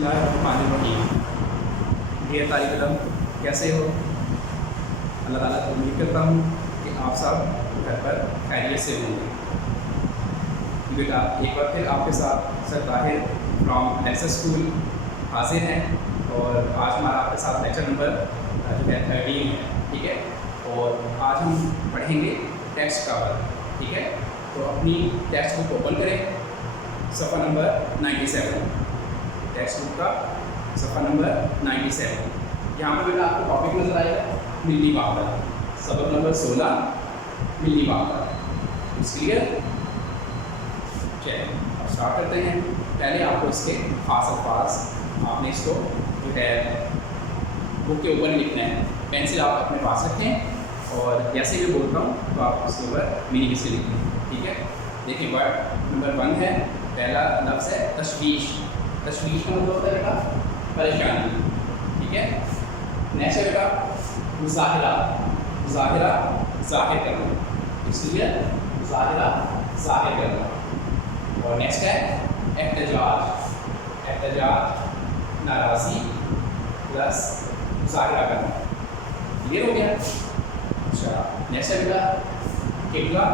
बिस्मिल्लाहिर्रहमानिर्रहीम। डियर तालिब इल्म, कैसे हो? अल्लाह ताला से उम्मीद करता हूँ कि आप सब घर पर खैरियत से होंगे। बेटा, एक बार फिर आपके साथ sir Tahir from nexus school हाजिर हैं और आज हमारा आपके साथ लेक्चर नंबर जो है 13 है, ठीक है। और आज हम पढ़ेंगे टेक्स्ट का वर्क, ठीक है। तो अपनी टेक्स्ट बुक ओपन करें, सफ़ा नंबर 97, टेक्स्ट बुक का सफ़ा नंबर 97। यहाँ पर बेटा आपको टॉपिक नजर आएगा मिली बात, सबक नंबर 16 मिली बात। क्लियर? चलिए अब स्टार्ट करते हैं। पहले आपको इसके खास अल्फाज आपने इसको जो है बुक के ऊपर लिखना है। पेंसिल आप अपने पास रखें और जैसे भी बोलता हूँ तो आप उसके ऊपर मीनिंग से लिखें, ठीक है। देखिए वर्ड नंबर 1 है, पहला लफ्ज़ है तशवीश। तशवीश का मतलब होता है बेटा परेशानी, ठीक है। नेक्स्ट है बेटा मुज़ाहिरा। मुज़ाहिरा ज़ाहिर करना, इसलिए मुज़ाहिरा ज़ाहिर करना। और नेक्स्ट है एहतजाज। एहतजाज नाराज़ी प्लस मुज़ाहिरा करना। क्लियर हो गया? अच्छा, नेक्स्ट है बेटा किबला,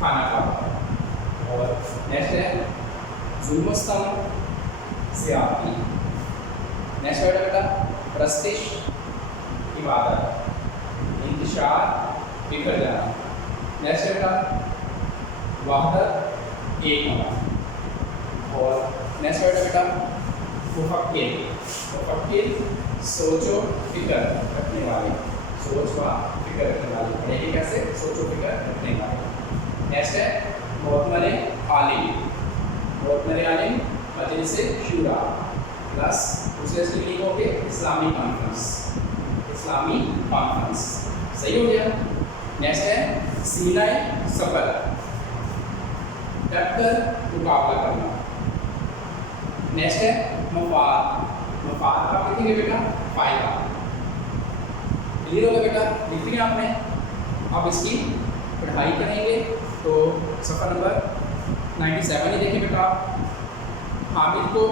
खाना खाना। और नेक्स्ट है जुल्म ज़्यादती। नेक्स्ट है बेटा प्रस्तिश इबादत, इंतशार बिखर जाना। नेक्स्ट है बेटा वहदत एक होना। और नेक्स्ट है बेटा मुफक्किर। मुफक्किर सोचो फिक्र रखने वाले, सोच व फिक्र रखने वाले। पढ़ेंगे कैसे? सोचो फिक्र रखने वाले। नेक्स्ट है मोतमरे आलिम। मोतमरे आलिम मजलिस शूरा प्लस दूसरे से मीनिंग हो गए इस्लामी कॉन्फ्रेंस। इस्लामी कॉन्फ्रेंस, सही हो गया। नेक्स्ट है सीनाए सफर, डट कर मुकाबला करना। नेक्स्ट है मफाद। मफाद का लिखेंगे बेटा फायदा। क्लियर हो गया बेटा? लिख लिया आपने। अब इसकी पढ़ाई करेंगे तो सफ़ा नंबर 97 ही देखें बेटा। हामिद को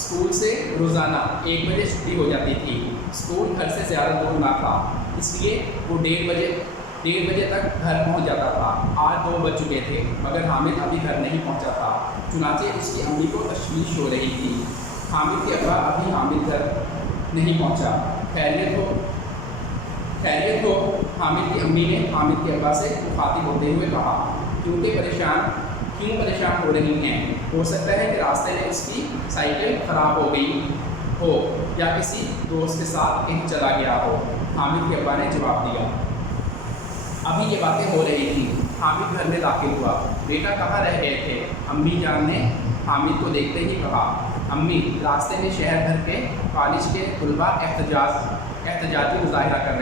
स्कूल से रोज़ाना 1 बजे छुट्टी हो जाती थी। स्कूल घर से ज़्यादा दूर ना था, इसलिए वो 1:30 बजे तक घर पहुंच जाता था। आज 2 बज चुके थे मगर हामिद अभी घर नहीं पहुंचा था। चुनाचे उसकी अम्मी को तशवीश हो रही थी। हामिद के अब्बा अभी हामिद घर नहीं पहुंचा। खैरियत हो? हामिद की अम्मी ने हामिद के अब्बा से मुखातिब होते हुए कहा, क्यों परेशान हो रही हैं? हो सकता है कि रास्ते में उसकी साइकिल ख़राब हो गई हो या किसी दोस्त के साथ कहीं चला गया हो। हामिद के अब्बा ने जवाब दिया। अभी ये बातें हो रही थी, हामिद घर में दाखिल हुआ। बेटा कहाँ रह गए थे? अम्मी जान ने हामिद को देखते ही कहा। अम्मी, रास्ते में शहर भर के कॉलेज के तलबा एहतजाजी मुज़ाहिरा कर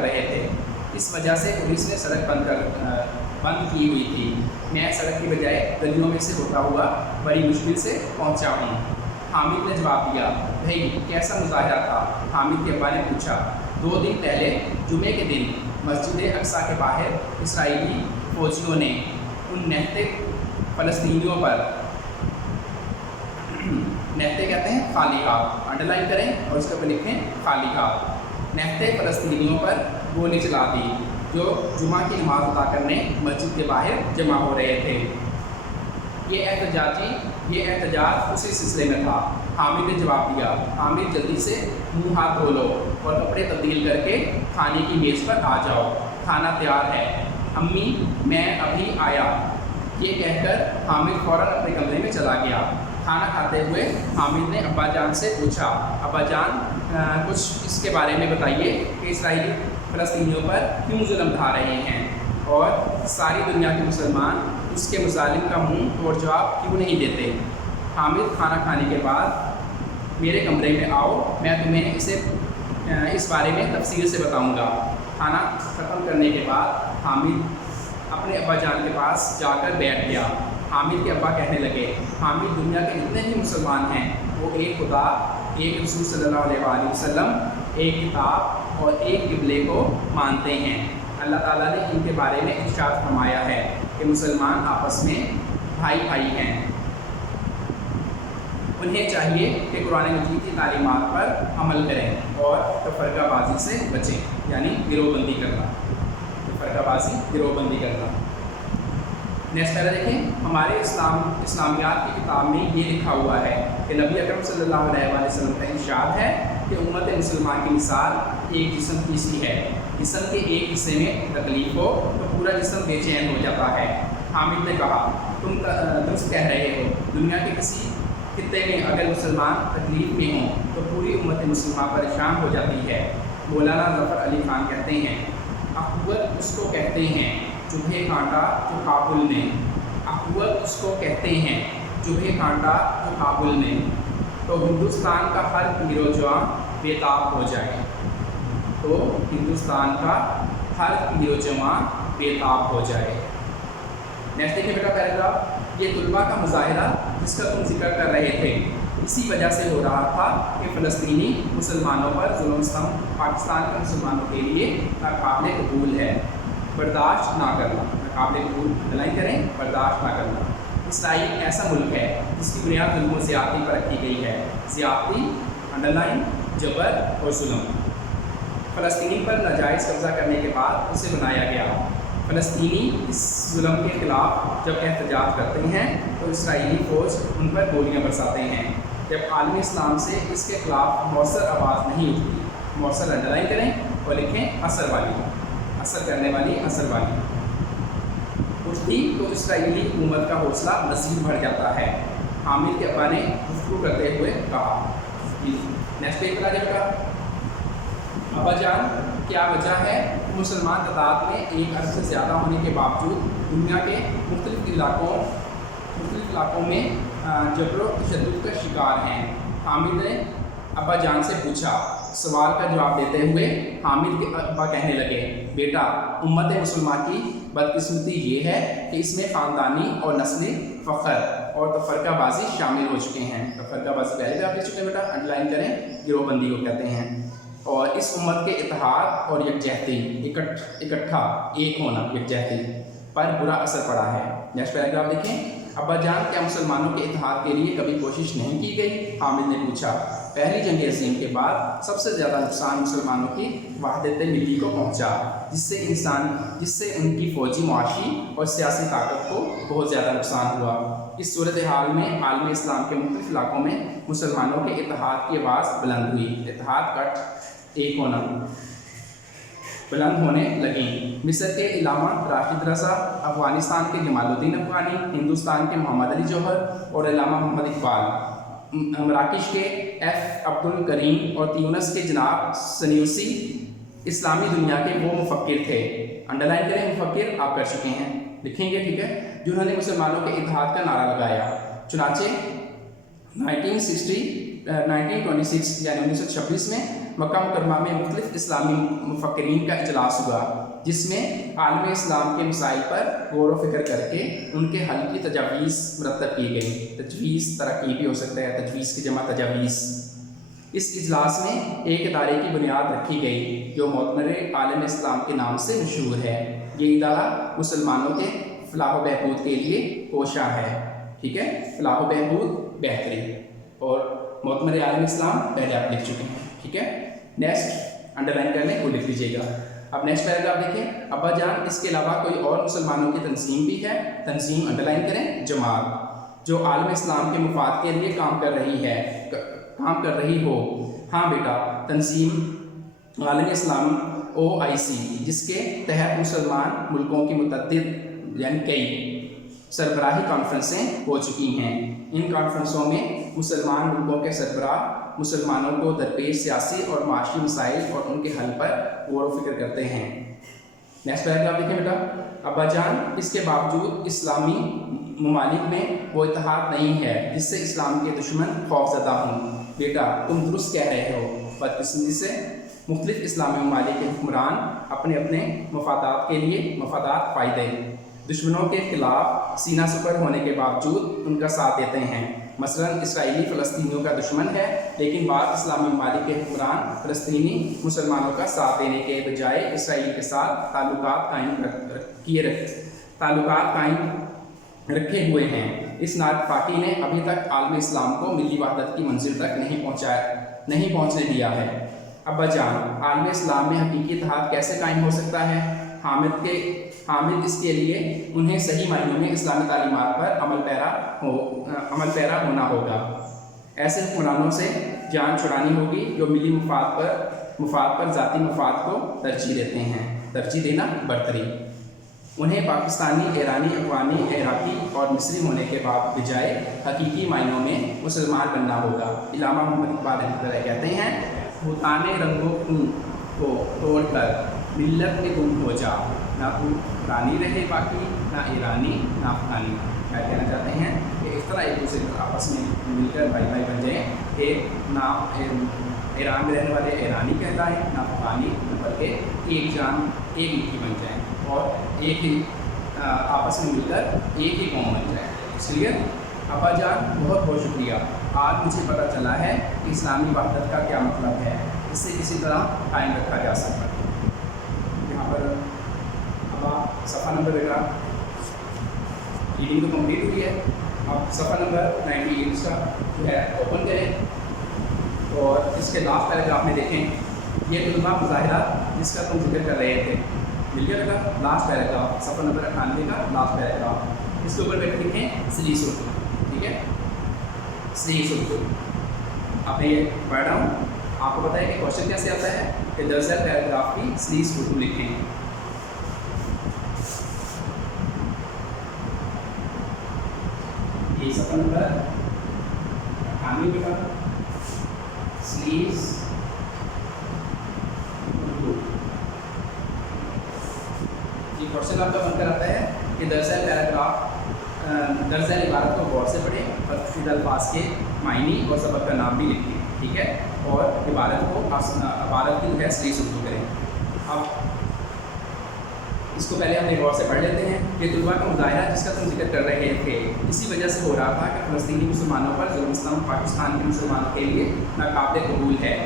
रहे थे। इस वजह से पुलिस ने सड़क बंद की हुई थी। मैं सड़क की बजाय गलियों में से होता हुआ बड़ी मुश्किल से पहुंचा हूँ। हामिद ने जवाब दिया। भाई कैसा मुज़ाहिरा था? हामिद के अब्बा ने पूछा। 2 दिन पहले जुमे के दिन मस्जिद अक्सा के बाहर इसराइली फौजियों ने उन नहते फ़लस्तीनियों पर, नहते कहते हैं खालिहा, अंडरलाइन करें और इसके ऊपर लिखें खालिहा। नहते फ़लस्तीनियों पर गोली चला दी जो जुमा की नमाज़ अदा करने मस्जिद के बाहर जमा हो रहे थे। ये एहतजाज उसी सिलसिले में था। हामिद ने जवाब दिया। हामिद, जल्दी से मुँह हाथ धो लो और कपड़े तब्दील करके खाने की मेज़ पर आ जाओ, खाना तैयार है। अम्मी, मैं अभी आया। ये कहकर हामिद फ़ौरन अपने कमरे में चला गया। खाना खाते हुए हामिद ने अब्बा जान से पूछा, अब्बा जान कुछ इसके बारे में बताइए कि इसराइली फ़लस्तीनियों पर क्यों जुल्म ढा रहे हैं और सारी दुनिया के मुसलमान उसके मुजालिम का मुंह तोड़ जवाब क्यों नहीं देते। हामिद, खाना खाने के बाद मेरे कमरे में आओ, मैं तुम्हें इस बारे में तफसील से बताऊंगा। खाना ख़त्म करने के बाद हामिद अपने अब्बा जान के पास जाकर बैठ गया। हामिद के अब्बा कहने लगे, हामिद, दुनिया के जितने भी मुसलमान हैं वो एक खुदा, एक रसूल सल्लल्लाहु अलैहि वसल्लम, एक किताब और एक क़िबले को मानते हैं। अल्लाह ताला ने इनके बारे में इरशाद फरमाया है कि मुसलमान आपस में भाई भाई हैं। उन्हें चाहिए कि कुरान मजीद की तालीमात पर अमल करें और तफरका बाजी से बचें, यानी गिरोहबंदी करना, तफरकाबाजी गिरोहबंदी करना। नेक्स्ट पैरा देखें, हमारे इस्लामियात की किताब में ये लिखा हुआ है कि नबी अकरम सल्लल्लाहु अलैहि वसल्लम का इरशाद है कि उम्मत मुसलमान की मिसाल एक जिस्म की सी है, जिस्म के एक हिस्से में तकलीफ हो तो पूरा जिस्म बेचैन हो जाता है। हामिद ने कहा, तुम दुरुस्त कह रहे हो, दुनिया के किसी खित्ते में अगर मुसलमान तकलीफ में हों तो पूरी उम्मत मुसलमान परेशान हो जाती है। मौलाना ज़फ़र अली खान कहते हैं, अकबर उसको कहते हैं चुभे कांटा जो काबुल में, अकबर उसको कहते हैं चुभे कांटा जो काबुल में, तो हिंदुस्तान का हर पीरो जवां बेताब हो जाए, तो हिंदुस्तान का हर पीरो जवां बेताब हो जाए। नेक्स्ट देखिए बेटा पैराग्राफ, ये तुलबा का मुजाहिरा जिसका तुम जिक्र कर रहे थे इसी वजह से हो रहा था कि फ़लस्तीनी मुसलमानों पर जुल्म पाकिस्तान के मुसलमानों के लिए नाकाबिल कबूल है, बर्दाश्त ना करना, नाकाबिल कबूल अलाइन करें, बर्दाश्त ना करना। इसराइल ऐसा मुल्क है जिसकी बुनियाद जुल्म और ज़्यादती पर रखी गई है, ज़्यादती अंडरलाइन जबर और जुल्म। फ़लस्तीनी पर नाजायज़ कब्ज़ा करने के बाद उसे बनाया गया। फ़लस्तीनी इस जुल्म के ख़िलाफ़ जब एहतजाज करते हैं तो इसराइली फ़ौज उन पर गोलियां बरसाते हैं। जब आलमी इस्लाम से इसके ख़िलाफ़ मौसर आवाज़ नहीं उठती, मौसर अंडरलाइन करें और लिखें असर वाली, असर करने वाली, असर वाली उठती तो इसराइली हुकूमत का हौसला मज़ीद बढ़ जाता है। हामिद के अब्बा ने गुफ्तगू करते हुए कहा। नेक्स्ट पेज पर आ जाएगा, अब्बा जान क्या वजह है मुसलमान तादाद में एक अर्ब से ज़्यादा होने के बावजूद दुनिया के मुख्तलिफ़ इलाक़ों में जबर तशद्दुद का शिकार हैं। हामिद ने अब्बा जान से पूछा। सवाल का जवाब देते हुए हामिद के अब्बा कहने लगे, बेटा उम्मत मुसलमान की बदकिस्मती ये है कि इसमें ख़ानदानी और नस्ली फ़ख्र और तफरकाबाजी शामिल हो चुके हैं। तफरकाबाजी पहले भी आप लिख चुके हैं बेटा, अंडरलाइन करें, गिरोहबंदी को कहते हैं। और इस उम्मत के इत्तेहाद और यकजहती, इकट्ठा एक होना, यकजहती पर बुरा असर पड़ा है। नेक्स्ट पैराग्राफ देखें, अब्बा जान क्या मुसलमानों के इत्तेहाद के लिए कभी कोशिश नहीं की गई? हामिद ने पूछा। पहली जंग अज़ीम के बाद सबसे ज़्यादा नुकसान मुसलमानों की वहदत मिली को पहुँचा, जिससे उनकी फ़ौजी, मुआशी और सियासी ताकत को बहुत ज़्यादा नुकसान हुआ। इस सूरत हाल में आलम इस्लाम के मुख्तलिफ़ इलाक़ों में मुसलमानों के इत्तेहाद की आवाज़ बुलंद हुई, इत्तेहाद कट एक होना बुलंद होने लगी। मिस्र के इलामा राशिद रज़ा, अफ़गानिस्तान के जमालुद्दीन अफ़गानी, हिंदुस्तान के मोहम्मद अली जौहर और इलामा मोहम्मद इकबाल, मराकश के एफ़ अब्दुल करीम और त्यूनस के जनाब सन्यूसी इस्लामी दुनिया के वो मुफ़क्किर थे। अंडरलाइन करें, मुफ़क्किर आप कर चुके हैं, लिखेंगे ठीक है, जिन्होंने मुसलमानों के इत्तेहाद का नारा लगाया। चुनाचे 1926 यानी 1926 में मक्का मुकरमा में मुख्तलिफ इस्लामी मुफ़क्किरीन का इजलास हुआ, जिसमें आलम इस्लाम के मसाइल पर गौर व फिक्र करके उनके हल की तजावीज़ मुरतब की गई। तजवीज़ तरक्की भी हो सकता है, तजवीज़ की जमा तजावीज़। इस इजलास में एक इदारे की बुनियाद रखी गई जो मोतमर आलम इस्लाम के नाम से मशहूर है। ये इदारा मुसलमानों के फलाह व बहबूद के लिए कोशा है, ठीक है, फलाह व बहबूद, बेहतरी, और मोतमर आलम इस्लाम पहले आप लिख चुके हैं, ठीक है। नेक्स्ट अंडरलाइन कर लें, वो लिख लीजिएगा। अब नेक्स्ट पैराग्राफ देखें, अब्बा जान इसके अलावा कोई और मुसलमानों की तंजीम भी है, तंजीम अंडरलाइन करें, जमात, जो आलम इस्लाम के मुफाद के लिए काम कर रही हो। हाँ बेटा, तंजीम आलम इस्लाम OIC, जिसके तहत मुसलमान मुल्कों की मुतअद्दिद यानी कई सरबराही कॉन्फ्रेंसें हो चुकी हैं। इन कॉन्फ्रेंसों में मुसलमान मुल्कों के सरबराह मुसलमानों को दरपेश सियासी और माशी मसाइल और उनके हल पर गौर व फिक्र करते हैं। नेक्स्ट पैराग्राफ देखें बेटा, अब्बा जान इसके बावजूद इस्लामी ममालिक में वो इत्तेहाद नहीं है जिससे इस्लाम के दुश्मन खौफज़दा हों। बेटा तुम दुरुस्त कह रहे हो, बदकिस्मती से मुख्तलिफ इस्लामी ममालिक के हुक्मरान अपने अपने मफादात के लिए मफादात फ़ायदे दुश्मनों के खिलाफ सीना सुपर होने के बावजूद उनका साथ देते हैं। मसलन इसराइली फ़लस्तीनियों का दुश्मन है, लेकिन बाद इस्लामी ममालिक के हुक्मरान फ़लस्तीनी मुसलमानों का साथ देने के बजाय इसराइल के साथ ताल्लुकात कायम रखे हुए हैं। اس नापाकी ने अभी तक आलम इस्लाम को मिली वहदत की मंजिल तक नहीं पहुँचने दिया है। अब्बा जान, आलम इस्लाम में हकीकी इत्तेहाद कैसे कायम हो सकता है? हामिद इसके लिए उन्हें सही मायनों में इस्लामी तालीमात पर अमल पैरा होना होगा। ऐसे हुक्मरानों से जान छुड़ानी होगी जो मिली मुफाद पर ज़ाती मुफाद को तरजीह देते हैं। तरजीह देना बरतरी। उन्हें पाकिस्तानी, ईरानी, अफगानी, इराकी और मिस्री होने के बजाय हकीकी मायनों में मुसलमान बनना होगा। इलामा मोहम्मद इकबाल कहते हैं, भूताने रंगों को तोड़कर मिल्लत में गुम हो जा, ना तू रानी रहे बाकी, ना ईरानी ना अफगानी। क्या कहना चाहते हैं कि इस तरह एक दूसरे आपस में मिलकर भाई भाई बन जाएँ कि ना ईरान में रहने वाले ईरानी कहलाएँ, ना अफगानी, बल्कि एक जान एक ही बन जाएँ और एक ही आपस में मिलकर एक ही कौम बन जाए। इसलिए अब्बा जान बहुत बहुत शुक्रिया। आज मुझे पता चला है कि इस्लामी वहदत का क्या मतलब है। इससे किसी तरह कायम रखा जा सकता है। यहाँ पर अब्बा सफ़ा नंबर बेटा रीडिंग तो कम्प्लीट हुई है। अब सफ़ा नंबर 98 का जो है ओपन करें और इसके लास्ट पैराग्राफ में देखें, ये तुलबा मुजाहिरा जिसका तुम जिक्र कर रहे थे, मिल गया बेटा। लास्ट पैराग्राफ सफ़ा नंबर 98 का लास्ट पैराग्राफ, इसके ऊपर बैठ लिखें सलीस उर्दू। ठीक है, सलीस उर्दू आपने ये पढ़ रहा हूँ। आपको पता है कि क्वेश्चन कैसे आता है कि दरअसल पैराग्राफ की सलीस उर्दू लिखें। ये सफ़ा नंबर 98 का सलीस क्वेश्चन आपका बनकर आता है कि दरअसल पैराग्राफ दरअसल इबारत को गौर से पढ़ें और फिर अल्फाज के मायने और सबक का नाम भी लिखें। ठीक है, और इबारत की जो है सलीस उर्दू करें। अब इसको पहले हम गौर से पढ़ लेते हैं कि तुलबा का मुजाहिरा जिसका तुम जिक्र कर रहे थे, इसी वजह से हो रहा था कि फ़लस्तीनी मुसलमानों पर जुल्म पाकिस्तान के मुसलमानों के लिए नाकाबिल कबूल है।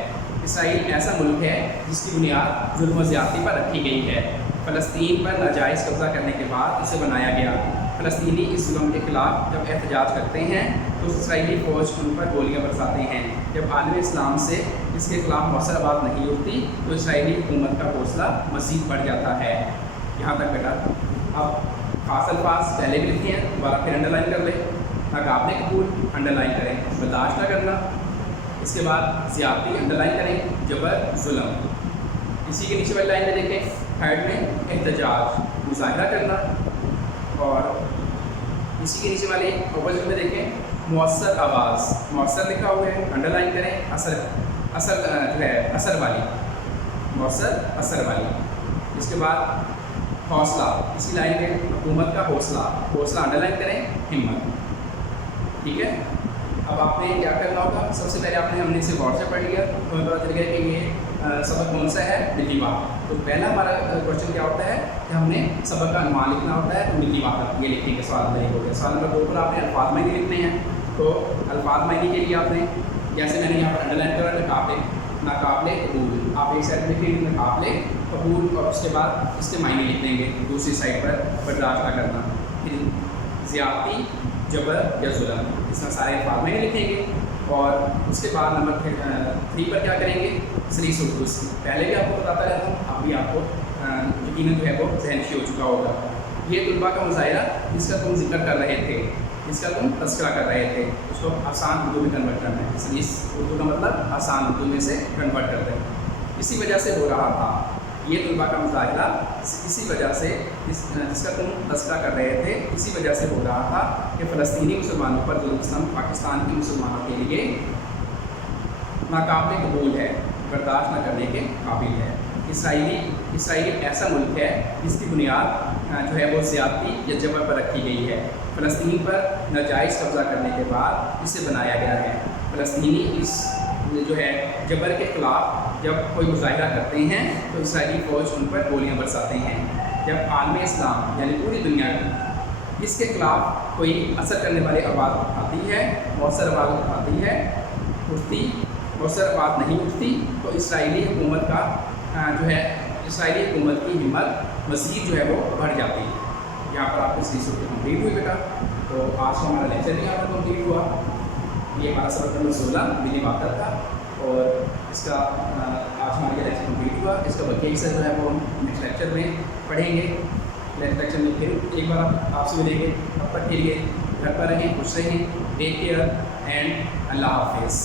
इसराइल ऐसा मुल्क है जिसकी बुनियाद जुल्म व ज़्यादती पर रखी गई है। फ़लस्तीन पर नाजायज़ कब्ज़ा करने के बाद इसे बनाया गया। फ़लस्तीनी इस जुल्म के ख़िलाफ़ जब एहतजाज करते हैं तो इसराइली फ़ौज उन पर गोलियाँ बरसाते हैं। जब आलम इस्लाम से इसके ख़िलाफ़ मौसर आवाज़ नहीं उठती तो इसराइली हुकूमत का हौसला मज़ीद बढ़ जाता है। यहाँ तक बेटा। अब खास अल्फाज पहले भी लिखे हैं, दोबारा फिर अंडरलाइन कर लें। नाकाबिल कबूल अंडरलाइन करें, बर्दाश्त न करना। इसके बाद ज़्यादती अंडरलाइन करें, जबर जुल्म। इसी के नीचे वाली लाइन में देखें, थर्ड में एहतजाज मुजाहिरा करना, और इसी के नीचे वाले अपोजिट में देखें मुअस्सर आवाज़, मुअस्सर लिखा हुआ है, अंडरलाइन करें। असर जो है असर वाली, मुअस्सर असर वाली। इसके बाद हौसला, इसी लाइन में हुकूमत का हौसला अंडरलाइन करें, हिम्मत। ठीक है, अब आपने क्या करना होगा, सबसे पहले हमने इसे गौर से पढ़ लिया तो हमें पता चल गया कि ये सबक कौन सा है, मिली वाहदत। तो पहला हमारा क्वेश्चन क्या होता है कि हमने सबक का अनुमान लिखना होता है, तो मिली वाहदत ये लिखेंगे। सवाल नंबर 1 हो गया। सवाल नंबर 2 पर आपने अल्फाज मायने लिखने हैं, तो अल्फाज मायने के लिए आपने जैसे मैंने यहाँ पर अंडरलाइन करा नाकाबिल कबूल, आप एक साइड में लिखेंगे नाकाबिल कबूल और उसके बाद इसके मायने लिख देंगे दूसरी साइड पर, बर्दाश्त न करना। फिर ज़्यादती, जबर या जुल्म, इसमें सारे अल्फाज में लिखेंगे। और उसके बाद नंबर 3 पर क्या करेंगे, सलीस उर्दू। पहले भी आपको बताता रहता हूँ, अब भी आपको यकीनन जो है वो ज़हन हो चुका होगा। ये तुलबा का मुजाहिरा जिसका तुम जिक्र कर रहे थे, जिसका तुम तस्करा कर रहे थे, उसको आसान उर्दू में कन्वर्ट करना है। सलीस उर्दू का मतलब आसान उर्दू में से कन्वर्ट कर दें। इसी वजह से हो रहा था ये तुलबा का मुजाहिरा, इसी वजह से जिसका तुम तस्करा कर रहे थे, इसी वजह से हो रहा था कि फ़लस्तीनी मुसलमानों पर जुल्म पाकिस्तान के मुसलमानों के लिए नाकाबिल कबूल है, बर्दाश्त न करने के काबिल है। इसराइल ऐसा मुल्क है जिसकी बुनियाद जो है वो ज़्यादती या जबर पर रखी गई है। फ़लस्तीन पर नाजायज़ कब्ज़ा करने के बाद इसे बनाया गया है। फ़लस्तीनी इस जो है जबर के ख़िलाफ़ जब कोई मुजाहिरा करते हैं तो इसराइली फ़ौज उन पर गोलियाँ बरसाते हैं। जब आलम इस्लाम यानी पूरी दुनिया इसके ख़िलाफ़ कोई असर करने वाली आवाज़ उठाती है, मौसर आवाज़ उठाती है, मौसर आवाज़ नहीं उठती, तो इसराइली हुकूमत का जो है इसराइली हुकूमत की हिम्मत मज़ीद जो है वो बढ़ जाती है। यहाँ पर आपके सीरीज कंप्लीट हुई बेटा। तो आज का हमारा लेक्चर भी यहाँ पर कंप्लीट हुआ। ये हमारा सबक नंबर 16 बिली वाकर था और इसका आज हमारा ये लेक्चर कंप्लीट हुआ। इसका बाकी हिस्सा जो है वो हम नेक्स्ट लेक्चर में पढ़ेंगे। नेक्स्ट लेक्चर में फिर एक बार आपसे मिलेंगे। तब तक के लिए घर पर रहें, खुश रहें, टेक केयर एंड अल्लाह हाफिज़।